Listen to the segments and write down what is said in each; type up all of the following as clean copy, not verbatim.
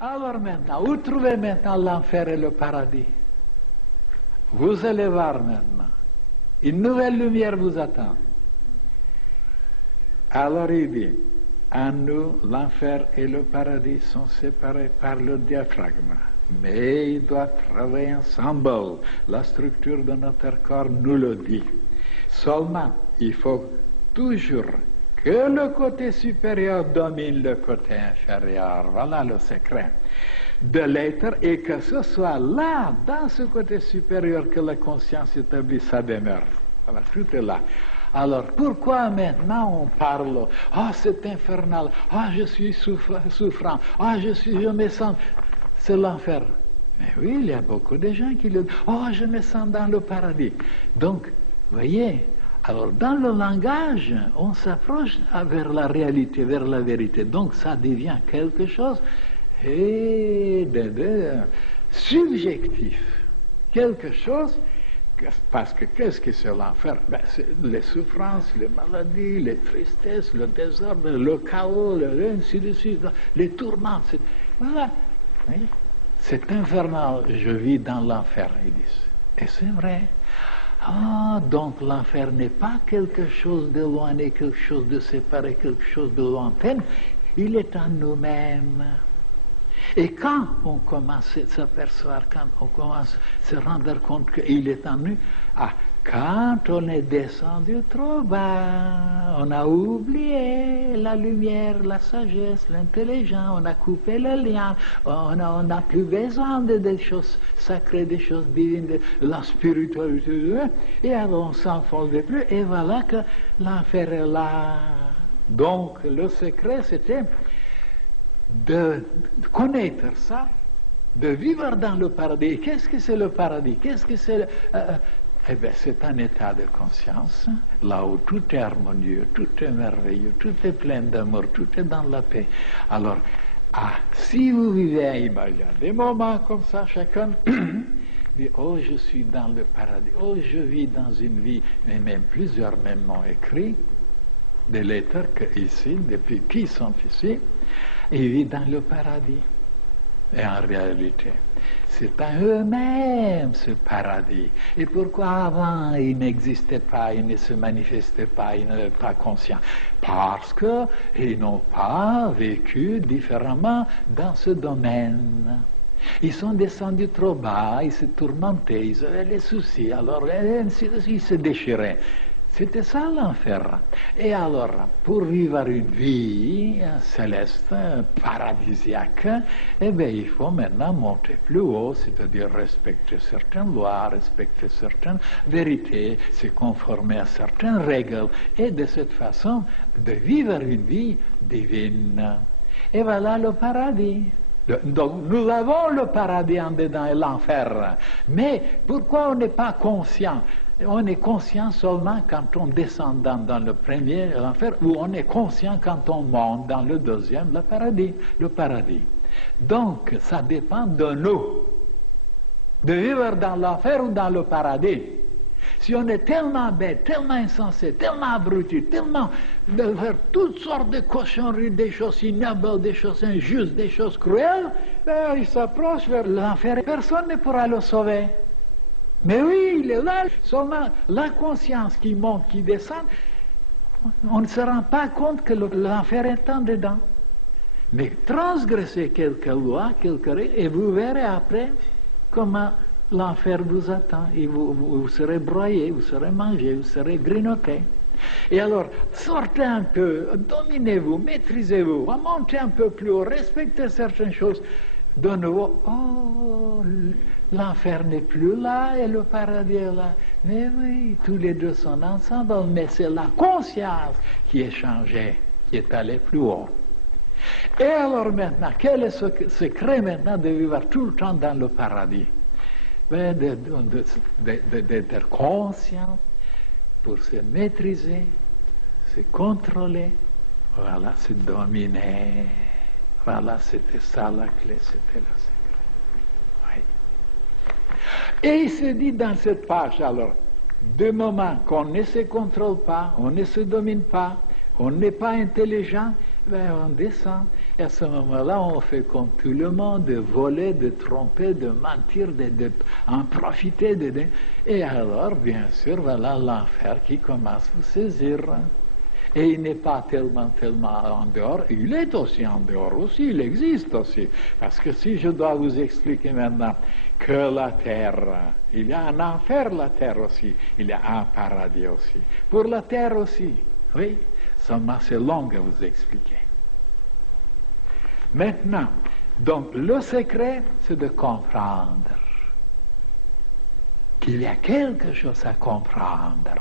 Alors maintenant, où trouvez maintenant l'enfer et le paradis? Vous allez voir maintenant. Une nouvelle lumière vous attend. Alors il dit, en nous, l'enfer et le paradis sont séparés par le diaphragme. Mais ils doivent travailler ensemble. La structure de notre corps nous le dit. Seulement, il faut toujours que le côté supérieur domine le côté inférieur. Voilà le secret de l'être, et que ce soit là, dans ce côté supérieur, que la conscience établit sa demeure. Voilà, tout est là. Alors, pourquoi maintenant on parle « Ah, c'est infernal, ah, je suis souffrant, ah, je me sens... » C'est l'enfer. Mais oui, il y a beaucoup de gens qui le disent « Oh, je me sens dans le paradis. » Donc, voyez, alors dans le langage, on s'approche vers la réalité, vers la vérité. Donc, ça devient quelque chose de subjectif. Quelque chose... Parce que qu'est-ce que c'est l'enfer? Ben, c'est les souffrances, les maladies, les tristesses, le désordre, le chaos, ainsi de suite, les tourments. Voilà. Oui. C'est infernal. Je vis dans l'enfer, ils disent. Et c'est vrai. Ah, donc l'enfer n'est pas quelque chose de d'éloigné, quelque chose de séparé, quelque chose de lointain. Il est en nous-mêmes. Et quand on commence à s'apercevoir, quand on commence à se rendre compte qu'il est en nous, quand on est descendu trop bas, on a oublié la lumière, la sagesse, l'intelligence, on a coupé le lien, on n'a plus besoin des choses sacrées, des choses divines, de la spiritualité, et alors on s'enfonce de plus, et voilà que l'enfer est là. Donc le secret c'était de connaître ça, de vivre dans le paradis. Qu'est-ce que c'est le paradis? Qu'est-ce que c'est Eh bien, c'est un état de conscience, là où tout est harmonieux, tout est merveilleux, tout est plein d'amour, tout est dans la paix. Alors, si vous vivez, il y a des moments comme ça, chacun dit, oh, je suis dans le paradis, oh, je vis dans une vie, et même plusieurs même m'ont écrit, des lettres ici, depuis qui sont ici, ils vivent dans le paradis. Et en réalité, c'est à eux-mêmes ce paradis. Et pourquoi avant il n'existait pas, il ne se manifestait pas, ils n'étaient pas conscients? Parce qu'ils n'ont pas vécu différemment dans ce domaine. Ils sont descendus trop bas, ils se tourmentaient, ils avaient les soucis, alors ils se déchiraient. C'était ça l'enfer. Et alors, pour vivre une vie céleste, paradisiaque, eh bien, il faut maintenant monter plus haut, c'est-à-dire respecter certaines lois, respecter certaines vérités, se conformer à certaines règles, et de cette façon, de vivre une vie divine. Et voilà le paradis. Donc, nous avons le paradis en dedans et l'enfer. Mais pourquoi on n'est pas conscient? On est conscient seulement quand on descend dans le premier, l'enfer, ou on est conscient quand on monte dans le deuxième, le paradis. Donc, ça dépend de nous, de vivre dans l'enfer ou dans le paradis. Si on est tellement bête, tellement insensé, tellement abruti, tellement de faire toutes sortes de cochonneries, des choses ignobles, des choses injustes, des choses cruelles, ben, il s'approche vers l'enfer et personne ne pourra le sauver. Mais oui, il est là. Seulement la conscience qui monte, qui descend, on ne se rend pas compte que l'enfer est en dedans. Mais transgressez quelques lois, quelques règles, et vous verrez après comment l'enfer vous attend. Et vous serez broyé, vous serez mangé, vous serez grignoté. Et alors, sortez un peu, dominez-vous, maîtrisez-vous, montez un peu plus haut, respectez certaines choses. De nouveau, oh, l'enfer n'est plus là et le paradis est là. Mais oui, tous les deux sont ensemble, mais c'est la conscience qui est changée, qui est allée plus haut. Et alors maintenant, quel est ce secret maintenant de vivre tout le temps dans le paradis? D'être conscient pour se maîtriser, se contrôler, voilà, se dominer. Voilà, c'était ça la clé, c'était le secret. Oui. Et il se dit dans cette page, alors, du moment qu'on ne se contrôle pas, on ne se domine pas, on n'est pas intelligent, ben, on descend. Et à ce moment-là, on fait comme tout le monde, de voler, de tromper, de mentir, en profiter. Et alors, bien sûr, voilà l'enfer qui commence à vous saisir. Et il n'est pas tellement en dehors, il est aussi en dehors aussi, il existe aussi. Parce que si je dois vous expliquer maintenant que la terre, il y a un enfer, la terre aussi, il y a un paradis aussi. Pour la terre aussi, oui, seulement c'est long à vous expliquer. Maintenant, donc le secret, c'est de comprendre qu'il y a quelque chose à comprendre.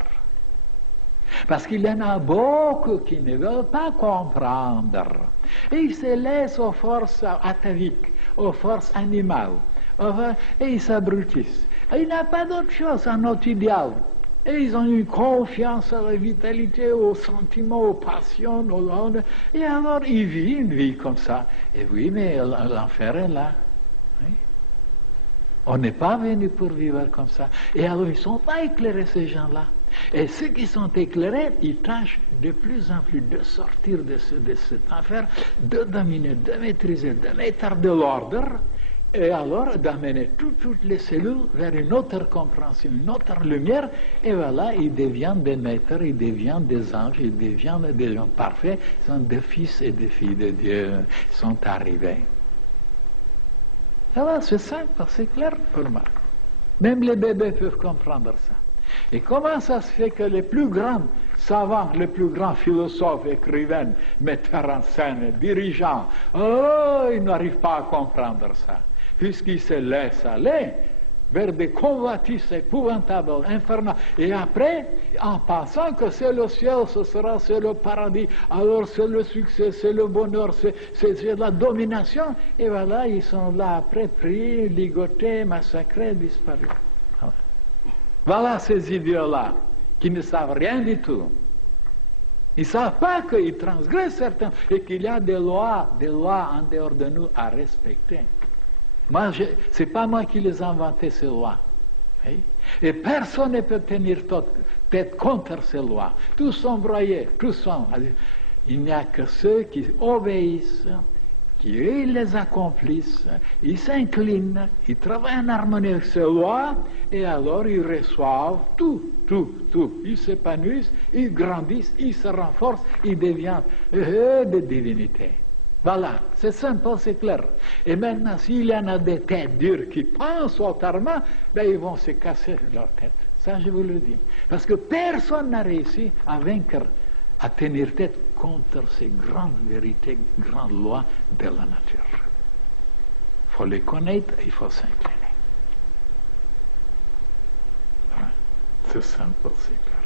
Parce qu'il y en a beaucoup qui ne veulent pas comprendre. Et ils se laissent aux forces ataviques, aux forces animales, et ils s'abrutissent. Et il n'y a pas d'autre chose, un autre idéal. Et ils ont une confiance à la vitalité, aux sentiments, aux passions, et alors ils vivent une vie comme ça. Et oui, mais l'enfer est là. Oui. On n'est pas venu pour vivre comme ça. Et alors ils ne sont pas éclairés, ces gens-là. Et ceux qui sont éclairés, ils tâchent de plus en plus de sortir de cet enfer, de dominer, de maîtriser, de mettre de l'ordre, et alors d'amener toutes les cellules vers une autre compréhension, une autre lumière, et voilà, ils deviennent des maîtres, ils deviennent des anges, ils deviennent des gens parfaits, ils sont des fils et des filles de Dieu, ils sont arrivés. Alors c'est simple, c'est clair pour moi. Même les bébés peuvent comprendre ça. Et comment ça se fait que les plus grands savants, les plus grands philosophes, écrivains, metteurs en scène, dirigeants, ils n'arrivent pas à comprendre ça, puisqu'ils se laissent aller vers des convoitises épouvantables, infernales. Et après, en pensant que c'est le ciel, c'est le paradis, alors c'est le succès, c'est le bonheur, c'est la domination, et voilà, ils sont là après, pris, ligotés, massacrés, disparus. Voilà ces idiots-là, qui ne savent rien du tout. Ils ne savent pas qu'ils transgressent certains, et qu'il y a des lois en dehors de nous à respecter. Moi, ce n'est pas moi qui les ai inventées, ces lois. Oui? Et personne ne peut tenir tête contre ces lois. Tous sont broyés, tous sont... Il n'y a que ceux qui obéissent, qui les accomplissent, ils s'inclinent, ils travaillent en harmonie avec ces lois, et alors ils reçoivent tout. Ils s'épanouissent, ils grandissent, ils se renforcent, ils deviennent des divinités. Voilà, c'est simple, c'est clair. Et maintenant, s'il y en a des têtes dures qui pensent autrement, ben, ils vont se casser leur tête. Ça, je vous le dis. Parce que personne n'a réussi à vaincre, à tenir tête contre ces grandes vérités, grandes lois de la nature. Il faut les connaître et il faut s'incliner. Voilà. C'est simple, c'est clair.